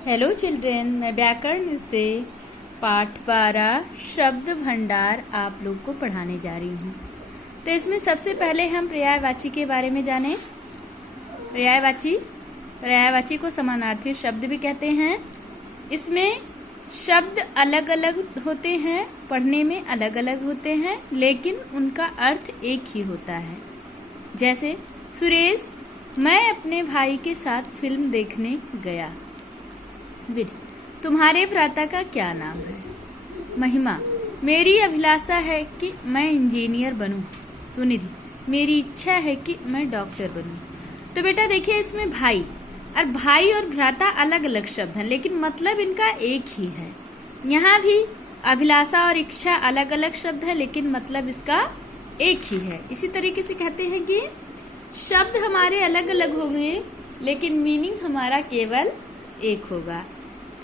Hello children, मैं व्याकरण से पाठ 12 शब्द भंडार आप लोग को पढ़ाने जा रही हूँ। तो इसमें सबसे पहले हम पर्यायवाची के बारे में जानें। पर्यायवाची को समानार्थी शब्द भी कहते हैं। इसमें शब्द अलग अलग होते हैं, पढ़ने में अलग अलग होते हैं, लेकिन उनका अर्थ एक ही होता है। जैसे सुरेश, मैं अपने भाई के साथ फिल्म देखने गया। तुम्हारे भ्राता का क्या नाम है? महिमा, मेरी अभिलाषा है कि मैं इंजीनियर बनूं। सुनिधि, मेरी इच्छा है कि मैं डॉक्टर बनूं। तो बेटा देखिए, इसमें भाई और भ्राता अलग अलग शब्द हैं, लेकिन मतलब इनका एक ही है। यहाँ भी अभिलाषा और इच्छा अलग अलग शब्द हैं, लेकिन मतलब इसका एक ही है। इसी तरीके से कहते हैं कि शब्द हमारे अलग अलग होंगे, लेकिन मीनिंग हमारा केवल एक होगा।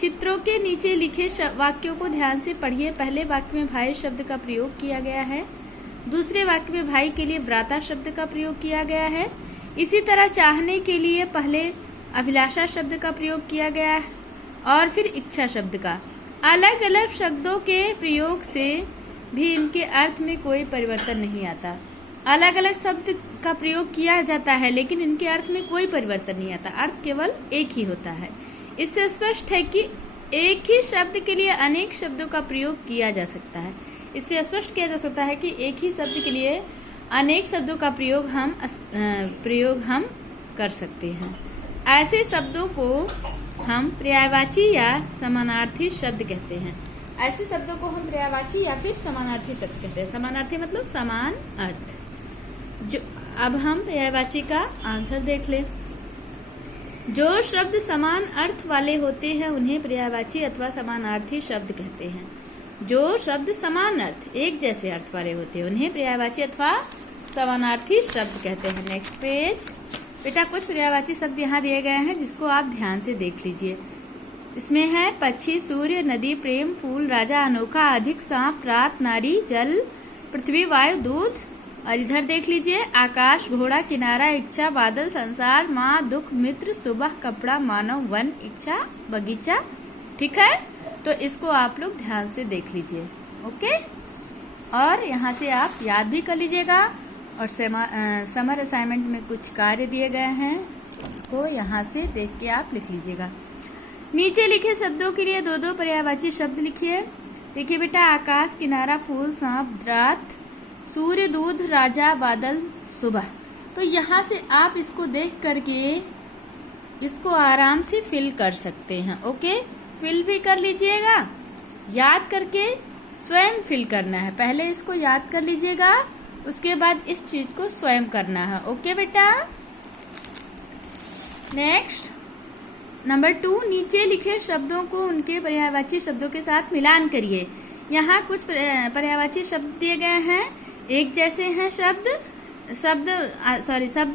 चित्रों के नीचे लिखे वाक्यों को ध्यान से पढ़िए। पहले वाक्य में भाई शब्द का प्रयोग किया गया है, दूसरे वाक्य में भाई के लिए भ्राता शब्द का प्रयोग किया गया है। इसी तरह चाहने के लिए पहले अभिलाषा शब्द का प्रयोग किया गया है और फिर इच्छा शब्द का। अलग अलग शब्दों के प्रयोग से भी इनके अर्थ में कोई परिवर्तन नहीं आता। अलग अलग शब्द का प्रयोग किया जाता है, लेकिन इनके अर्थ में कोई परिवर्तन नहीं आता, अर्थ केवल एक ही होता है। इससे स्पष्ट है कि एक ही शब्द के लिए अनेक शब्दों का प्रयोग किया जा सकता है। इससे स्पष्ट किया जा सकता है कि एक ही शब्द के लिए अनेक शब्दों का प्रयोग हम कर सकते हैं। ऐसे शब्दों को हम पर्यायवाची या समानार्थी शब्द कहते हैं। ऐसे शब्दों को हम पर्यायवाची या फिर समानार्थी शब्द कहते हैं। समानार्थी मतलब समान अर्थ। अब हम पर्यायवाची का आंसर देख लें। जो शब्द समान अर्थ वाले होते हैं उन्हें पर्यायवाची अथवा समानार्थी शब्द कहते हैं। जो शब्द समान अर्थ, एक जैसे अर्थ वाले होते हैं, उन्हें पर्यायवाची अथवा समानार्थी शब्द कहते हैं। Next page. बेटा कुछ पर्यायवाची शब्द यहाँ दिए गए हैं, जिसको आप ध्यान से देख लीजिए। इसमें है पक्षी, सूर्य, नदी, प्रेम, फूल, राजा, अनोखा, अधिक, सांप, रात, नारी, जल, पृथ्वी, वायु, दूध। और इधर देख लीजिए, आकाश, घोड़ा, किनारा, इच्छा, बादल, संसार, माँ, दुख, मित्र, सुबह, कपड़ा, मानव, वन, इच्छा, बगीचा। ठीक है, तो इसको आप लोग ध्यान से देख लीजिए। ओके, और यहाँ से आप याद भी कर लीजिएगा। और समर असाइनमेंट में कुछ कार्य दिए गए हैं, उसको यहाँ से देख के आप लिख लीजिएगा। नीचे लिखे शब्दों के लिए दो दो पर्यायवाची शब्द लिखिए। देखिए बेटा, आकाश, किनारा, फूल, सांप, रात, सूर्य, दूध, राजा, बादल, सुबह। तो यहाँ से आप इसको देख करके इसको आराम से फिल कर सकते हैं। ओके, फिल भी कर लीजिएगा, याद करके स्वयं फिल करना है। पहले इसको याद कर लीजिएगा, उसके बाद इस चीज को स्वयं करना है। ओके बेटा। नेक्स्ट नंबर 2, नीचे लिखे शब्दों को उनके पर्यायवाची शब्दों के साथ मिलान करिए। यहाँ कुछ पर्यायवाची शब्द दिए गए हैं, एक जैसे हैं शब्द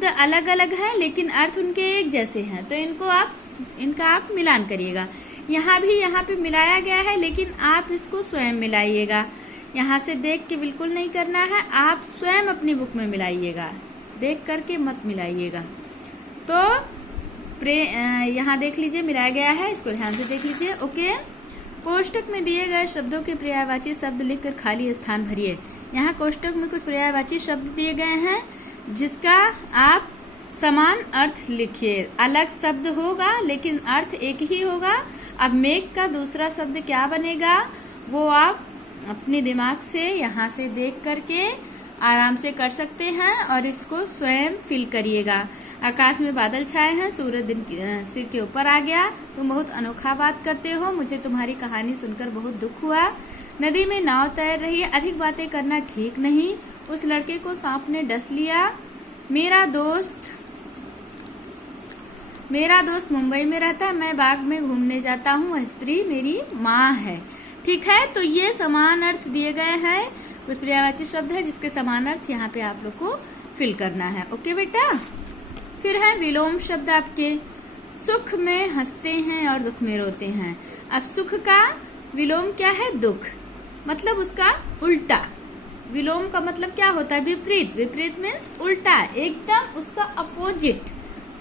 अलग अलग हैं, लेकिन अर्थ उनके एक जैसे हैं। तो इनका आप मिलान करिएगा। यहाँ पे मिलाया गया है, लेकिन आप इसको स्वयं मिलाइएगा। यहाँ से देख के बिल्कुल नहीं करना है, आप स्वयं अपनी बुक में मिलाइएगा, देख करके मत मिलाइएगा। तो यहाँ देख लीजिए, मिलाया गया है, इसको ध्यान से देख लीजिए। ओके, कोष्टक में दिए गए शब्दों के पर्यायवाची शब्द लिखकर खाली स्थान भरिए। यहाँ कोष्टक में कुछ पर्यायवाची शब्द दिए गए हैं, जिसका आप समान अर्थ लिखिए। अलग शब्द होगा, लेकिन अर्थ एक ही होगा। अब मेघ का दूसरा शब्द क्या बनेगा, वो आप अपने दिमाग से यहाँ से देख करके आराम से कर सकते हैं, और इसको स्वयं फिल करिएगा। आकाश में बादल छाए हैं, सूरज दिन सिर के ऊपर आ गया। तुम बहुत अनोखा बात करते हो, मुझे तुम्हारी कहानी सुनकर बहुत दुख हुआ। नदी में नाव तैर रही है, अधिक बातें करना ठीक नहीं। उस लड़के को सांप ने डस लिया। मेरा दोस्त मुंबई में रहता है, मैं बाग में घूमने जाता हूँ, वह स्त्री मेरी माँ है। ठीक है, तो ये समान अर्थ दिए गए हैं। कुछ पर्यायवाची शब्द है जिसके समान अर्थ यहाँ पे आप लोग को फिल करना है। ओके बेटा। फिर है विलोम शब्द आपके। सुख में हंसते हैं और दुख में रोते हैं। अब सुख का विलोम क्या है? दुख, मतलब उसका उल्टा। विलोम का मतलब क्या होता है? विपरीत। विपरीत मीन्स उल्टा, एकदम उसका अपोजिट।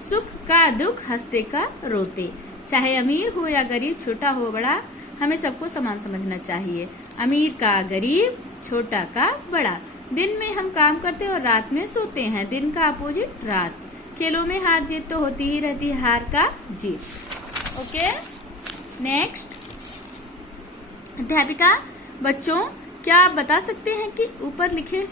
सुख का दुख, हंसते का रोते। चाहे अमीर हो या गरीब, छोटा हो बड़ा, हमें सबको समान समझना चाहिए। अमीर का गरीब, छोटा का बड़ा। दिन में हम काम करते हैं और रात में सोते हैं। दिन का अपोजिट रात। खेलों में हार जीत तो होती ही रहती है, हार का जीत। Okay, next. अध्यापिका, बच्चों क्या आप बता सकते हैं कि ऊपर लिखे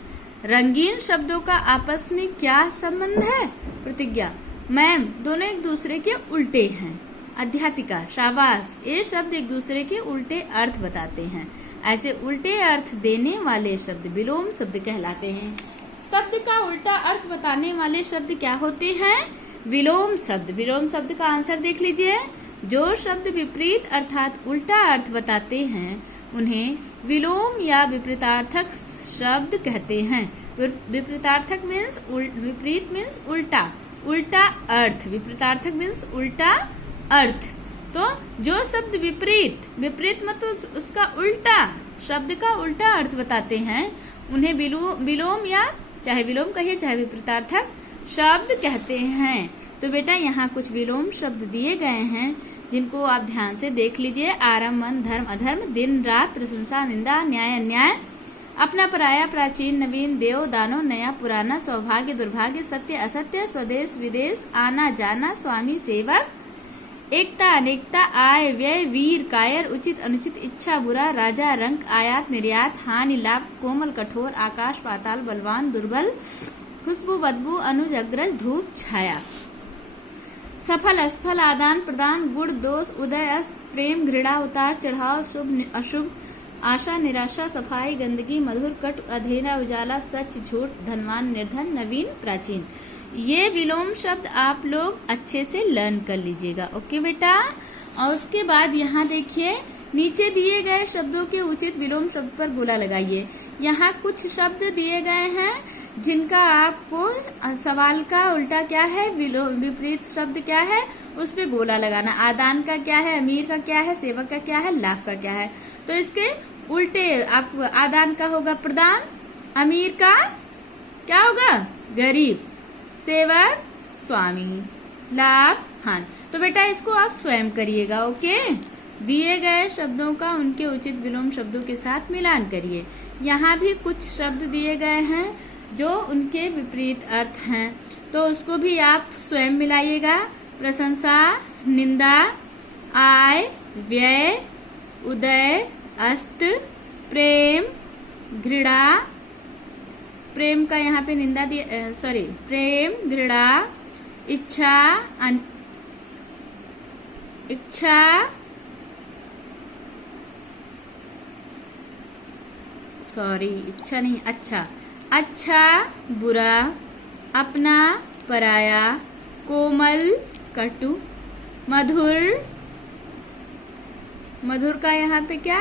रंगीन शब्दों का आपस में क्या संबंध है? प्रतिज्ञा, मैम दोनों एक दूसरे के उल्टे हैं। अध्यापिका, शाबाश, ये शब्द एक दूसरे के उल्टे अर्थ बताते हैं। ऐसे उल्टे अर्थ देने वाले शब्द विलोम शब्द कहलाते हैं। शब्द का उल्टा अर्थ बताने वाले शब्द क्या होते हैं? विलोम शब्द। विलोम शब्द का आंसर देख लीजिए। जो शब्द विपरीत अर्थात उल्टा अर्थ बताते हैं उन्हें विलोम या विपरीतार्थक शब्द कहते हैं। विपरीतार्थक मीन्स विपरीत मीन्स उल्टा, उल्टा अर्थ। विपरीतार्थक मीन्स उल्टा अर्थ। तो जो शब्द विपरीत, विपरीत मतलब उसका उल्टा, शब्द का उल्टा अर्थ बताते हैं उन्हें विलोम या चाहे विलोम कहिए चाहे विपरीतार्थक शब्द कहते हैं। तो बेटा यहाँ कुछ विलोम शब्द दिए गए हैं जिनको आप ध्यान से देख लीजिए। आरम, मन, धर्म, अधर्म, दिन, रात, प्रशंसा, निंदा, न्याय, अन्याय, अपना, पराया, प्राचीन, नवीन, देव, दानव, नया, पुराना, सौभाग्य, दुर्भाग्य, सत्य, असत्य, स्वदेश, विदेश, आना, जाना, स्वामी, सेवक, एकता, अनेकता, आय, व्यय, वीर, कायर, उचित, अनुचित, इच्छा, बुरा, राजा, रंक, आयात, निर्यात, हानि, लाभ, कोमल, कठोर, आकाश, पाताल, बलवान, दुर्बल, खुशबू, बदबू, अनुज, अग्रज, धूप, छाया, सफल, असफल, आदान प्रदान, गुण, दोष, उदय, अस्त, प्रेम, घृणा, उतार चढ़ाव, शुभ, अशुभ, आशा, निराशा, सफाई, गंदगी, मधुर, कट, अधेरा, उजाला, सच, झूठ, धनवान, निर्धन, नवीन, प्राचीन। ये विलोम शब्द आप लोग अच्छे से लर्न कर लीजिएगा। ओके बेटा। और उसके बाद यहाँ देखिए नीचे दिए गए शब्दों के उचित विलोम शब्द पर गोला लगाइए। यहाँ कुछ शब्द दिए गए हैं जिनका आपको सवाल का उल्टा क्या है, विपरीत शब्द क्या है, उस पे गोला लगाना। आदान का क्या है, अमीर का क्या है, सेवक का क्या है, लाभ का क्या है। तो इसके उल्टे आप आदान का होगा प्रदान, अमीर का क्या होगा, गरीब, सेवक स्वामी, लाभ हानि। तो बेटा इसको आप स्वयं करिएगा। ओके, दिए गए शब्दों का उनके उचित विलोम शब्दों के साथ मिलान करिए। यहाँ भी कुछ शब्द दिए गए हैं जो उनके विपरीत अर्थ हैं, तो उसको भी आप स्वयं मिलाइएगा। प्रशंसा, निंदा, आय, व्यय, उदय, अस्त, प्रेम, घृणा, प्रेम का यहाँ पे निंदा दिया, प्रेम, घृणा, इच्छा, इच्छा, इच्छा नहीं, अच्छा, अच्छा, बुरा, अपना, पराया, कोमल, कटु, मधुर, मधुर का यहाँ पे क्या,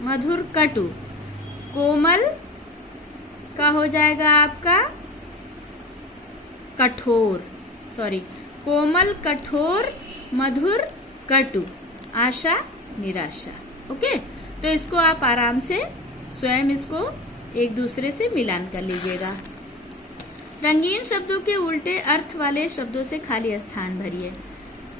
मधुर, कटु, कोमल का हो जाएगा आपका कठोर, कोमल, कठोर, मधुर, कटु, आशा, निराशा। ओके, तो इसको आप आराम से स्वयं इसको एक दूसरे से मिलान कर लीजिएगा। रंगीन शब्दों के उल्टे अर्थ वाले शब्दों से खाली स्थान भरिए।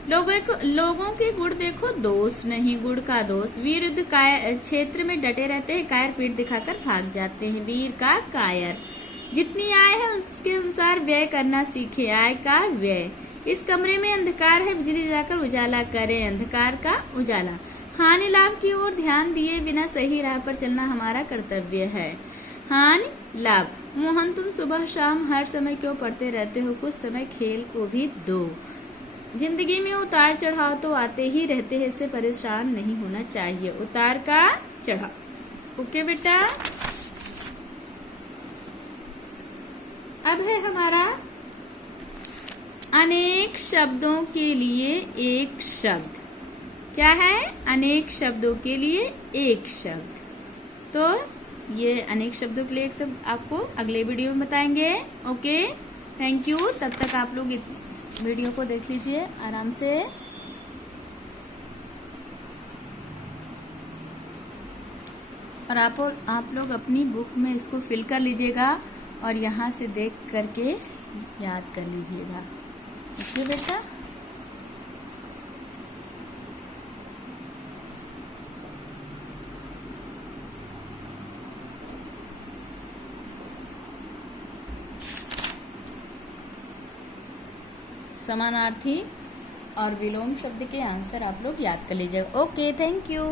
लोगों के गुण देखो, दोष नहीं, गुण का दोष। वीर युद्ध क्षेत्र में डटे रहते हैं, कायर पीठ दिखाकर भाग जाते हैं। वीर का कायर। जितनी आय है उसके अनुसार व्यय करना सीखे, आय का व्यय। इस कमरे में अंधकार है, बिजली जलाकर उजाला करें, अंधकार का उजाला। हानि लाभ की ओर ध्यान दिए बिना सही राह पर चलना हमारा कर्तव्य है। हानि लाभ। मोहन तुम सुबह शाम हर समय क्यों पढ़ते रहते हो, कुछ समय खेल को भी दो। जिंदगी में उतार चढ़ाव तो आते ही रहते हैं, इससे परेशान नहीं होना चाहिए। उतार का चढ़ाव। ओके बेटा। अब है हमारा अनेक शब्दों के लिए एक शब्द। क्या है? अनेक शब्दों के लिए एक शब्द। तो ये अनेक शब्दों के लिए एक शब्द आपको अगले वीडियो में बताएंगे। Okay, thank you. तब तक आप लोग इस वीडियो को देख लीजिए आराम से। और आप लोग अपनी बुक में इसको फिल कर लीजिएगा और यहाँ से देख करके याद कर लीजिएगा। देखिए बेटा, समानार्थी और विलोम शब्द के आंसर आप लोग याद कर लीजिएगा। Okay, thank you.